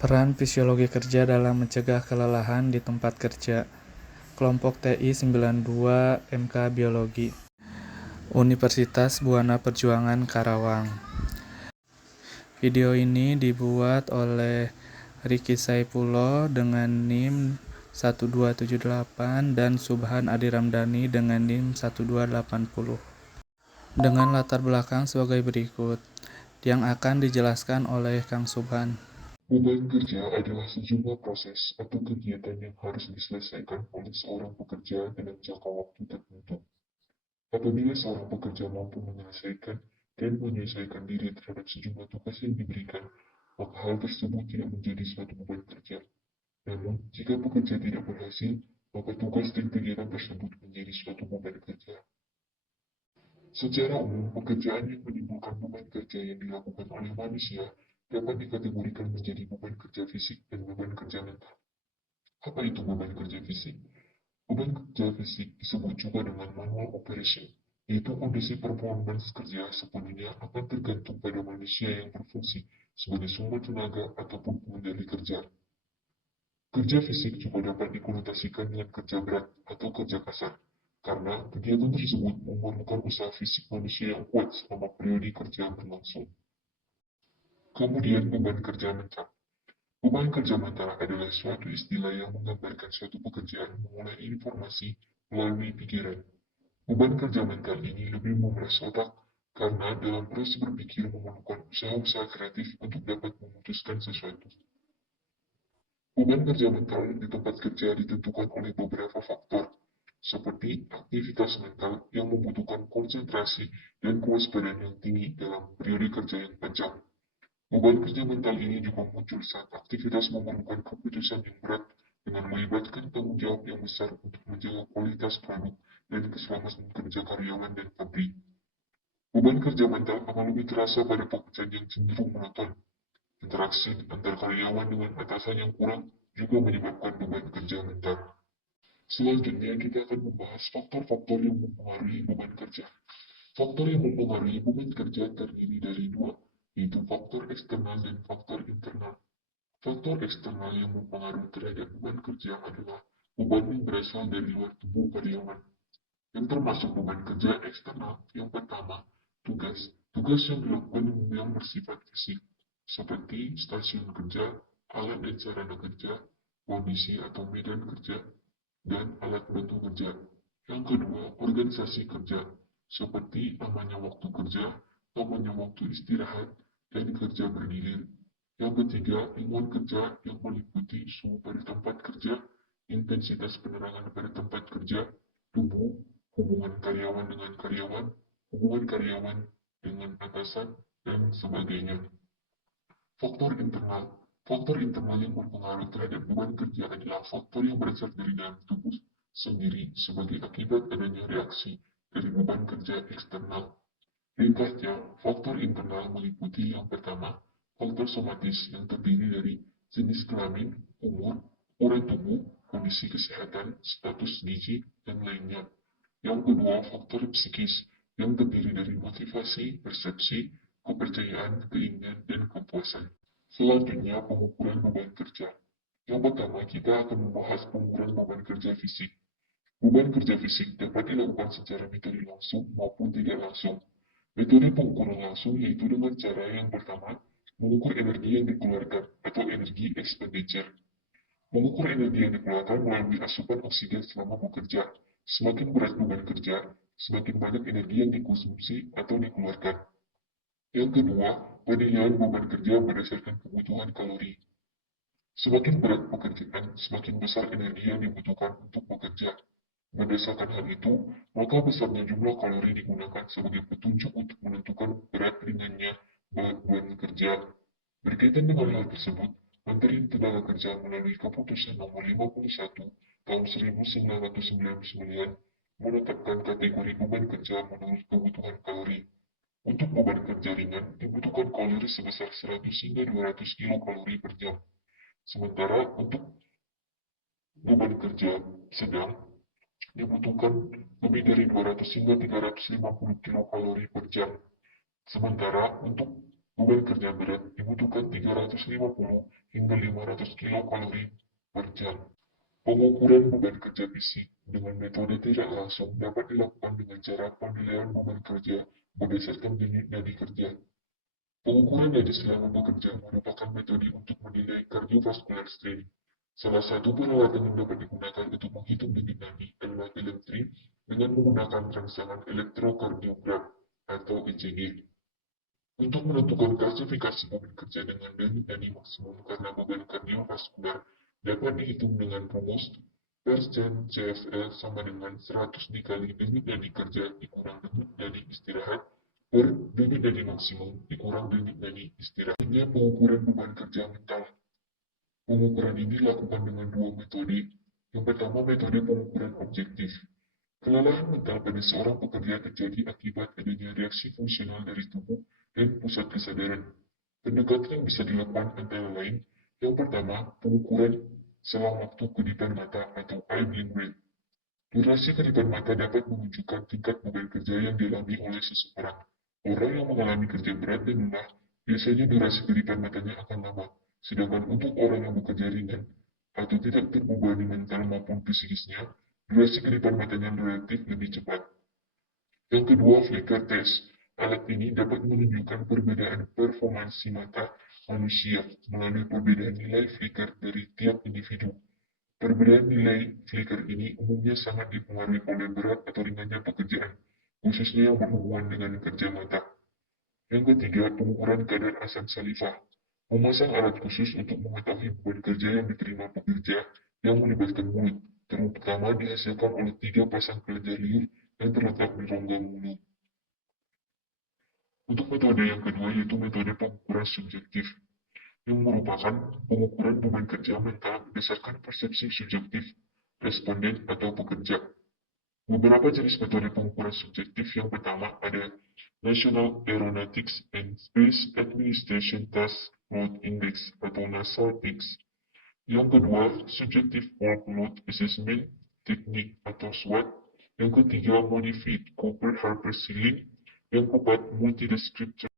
Peran fisiologi kerja dalam mencegah kelelahan di tempat kerja. Kelompok TI 92 MK Biologi. Universitas Buana Perjuangan Karawang. Video ini dibuat oleh Ricky Saifullah dengan NIM 1278 dan Subhan Adi Ramdhani dengan NIM 1280. Dengan latar belakang sebagai berikut, yang akan dijelaskan oleh Kang Subhan. Beban kerja adalah sejumlah proses atau kegiatan yang harus diselesaikan oleh seorang pekerja dalam jangka waktu tertentu. Apabila seorang pekerja mampu menyelesaikan dan menyesuaikan diri terhadap sejumlah tugas yang diberikan, maka hal tersebut tidak menjadi suatu beban kerja. Namun, jika pekerja tidak berhasil, maka tugas dan kegiatan tersebut menjadi suatu beban kerja. Secara umum, pekerjaan yang menimbulkan beban kerja yang dilakukan oleh manusia dapat dikategorikan menjadi beban kerja fisik dan beban kerja mental. Apa itu beban kerja fisik? Beban kerja fisik disebut juga dengan manual operation, yaitu kondisi performance kerja sepenuhnya akan tergantung pada manusia yang berfungsi sebagai sumber tenaga ataupun pengendali kerja. Kerja fisik juga dapat dikonotasikan dengan kerja berat atau kerja kasar, karena kegiatan tersebut memerlukan usaha fisik manusia yang kuat selama periode kerja berlangsung. Kemudian beban kerja mental. Beban kerja mental adalah suatu istilah yang menggambarkan suatu pekerjaan mengolah informasi melalui pikiran. Beban kerja mental ini lebih memeras otak karena dalam proses berpikir memerlukan usaha-usaha kreatif untuk dapat memutuskan sesuatu. Beban kerja mental di tempat kerja ditentukan oleh beberapa faktor, seperti aktivitas mental yang membutuhkan konsentrasi dan kewaspadaan yang tinggi dalam periode kerja yang panjang. Beban kerja mental ini juga muncul saat aktivitas memerlukan keputusan yang berat dengan melibatkan tanggung jawab yang besar untuk menjaga kualitas produk dan keselamatan kerja karyawan dan pabrik. Beban kerja mental akan lebih terasa pada pekerjaan yang cenderung monoton. Interaksi antar karyawan dengan atasan yang kurang juga menyebabkan beban kerja mental. Selanjutnya, kita akan membahas faktor-faktor yang mempengaruhi beban kerja. Faktor yang mempengaruhi beban kerja terdiri dari dua, yaitu faktor eksternal dan faktor internal. Faktor eksternal yang mempengaruhi terhadap beban kerja adalah beban yang berasal dari luar tubuh karyawan. Yang termasuk beban kerja eksternal, yang pertama, tugas. Tugas yang dilakukan yang bersifat fisik, seperti stasiun kerja, alat dan sarana kerja, kondisi atau medan kerja, dan alat bantu kerja. Yang kedua, organisasi kerja, seperti namanya waktu kerja, namanya waktu istirahat, dan kerja bergilir. Yang ketiga, lingkungan kerja yang meliputi suhu pada tempat kerja, intensitas penerangan pada tempat kerja, tubuh, hubungan karyawan dengan karyawan, hubungan karyawan dengan atasan, dan sebagainya. Faktor internal. Faktor internal yang berpengaruh terhadap beban kerja adalah faktor yang berasal dari dalam tubuh sendiri sebagai akibat adanya reaksi dari beban kerja eksternal. Ringkasnya, faktor internal meliputi yang pertama, faktor somatis yang terdiri dari jenis kelamin, umur, ukuran tubuh, kondisi kesehatan, status gizi, dan lainnya. Yang kedua, faktor psikis yang terdiri dari motivasi, persepsi, kepercayaan, keinginan, dan kepuasan. Selanjutnya, pengukuran beban kerja. Yang pertama, kita akan membahas pengukuran beban kerja fisik. Beban kerja fisik dapat dilakukan secara metode langsung maupun tidak langsung. Metode pengukuran langsung yaitu dengan cara yang pertama, mengukur energi yang dikeluarkan atau energi expenditure. Mengukur energi yang dikeluarkan melalui asupan oksigen selama bekerja. Semakin berat beban kerja, semakin banyak energi yang dikonsumsi atau dikeluarkan. Yang kedua, penilaian beban kerja berdasarkan kebutuhan kalori. Semakin berat pekerjaan, semakin besar energi yang dibutuhkan untuk bekerja. Berdasarkan hal itu, maka besarnya jumlah kalori digunakan sebagai petunjuk untuk menentukan berat ringannya beban kerja. Berkaitan dengan hal tersebut, Menteri Tenaga Kerja melalui Keputusan Nomor 51 Tahun 1999 menetapkan kategori beban kerja menurut kebutuhan kalori. Untuk beban kerja ringan, dibutuhkan kalori sebesar 100 hingga 200 kilokalori per jam. Sementara untuk beban kerja sedang, dibutuhkan lebih dari 200 hingga 350 kilokalori per jam. Sementara untuk Beban kerja berat dibutuhkan 350 hingga 500 kilokalori per jam. Pengukuran beban kerja fisik dengan metode tidak langsung dapat dilakukan dengan cara penilaian beban kerja berdasarkan denyut nadi kerja. Pengukuran nadi selama bekerja merupakan metode untuk menilai cardiovascular strain. Salah satu peralatan yang dapat digunakan untuk menghitung denyut nadi adalah telemetri dengan menggunakan rangsangan elektrokardiogram atau ECG. Untuk menentukan klasifikasi beban kerja dengan denyut nadi maksimum karena beban kardiovaskular dapat dihitung dengan rumus persen CFL sama dengan 100 dikali denyut nadi kerja dikurang denyut nadi istirahat per denyut nadi maksimum dikurang denyut nadi istirahat. Hingga pengukuran beban kerja mental. Pengukuran ini dilakukan dengan dua metode. Yang pertama, metode pengukuran objektif. Kelelahan mental pada seorang pekerja terjadi akibat adanya reaksi fungsional dari tubuh dan pusat kesadaran. Pendekatan yang bisa dilakukan antara lain, yang pertama, pengukuran selang waktu kedipan mata atau eye blink rate. Durasi kedipan mata dapat menunjukkan tingkat beban kerja yang dialami oleh seseorang. Orang yang mengalami kerja berat dan lelah, biasanya durasi kedipan matanya akan lama. Sedangkan untuk orang yang bekerja ringan atau tidak terbebani mental maupun psikisnya, durasi kedipan matanya relatif lebih cepat. Yang kedua, flicker test. Alat ini dapat menunjukkan perbedaan performansi mata manusia melalui perbedaan nilai flicker dari tiap individu. Perbedaan nilai flicker ini umumnya sangat dipengaruhi oleh berat atau ringannya pekerjaan, khususnya yang berhubungan dengan kerja mata. Yang ketiga, pengukuran kadar asam salivah. Memasang alat khusus untuk mengetahui beban kerja yang diterima pekerja yang melibatkan mulut, terutama dihasilkan oleh 3 pasang kelenjar liur yang terletak di rongga mulut. Untuk metode yang kedua yaitu metode pengukuran subjektif, yang merupakan pengukuran beban kerja mental berdasarkan persepsi subjektif responden atau pekerja. Beberapa jenis metode pengukuran subjektif. Yang pertama ada National Aeronautics and Space Administration Task Load Index atau NASA-TIX. Yang kedua, Subjective Workload Assessment Technique atau SWOT. Yang ketiga, Modified Cooper-Harper Ceiling. Yang keempat, Multi-Descriptor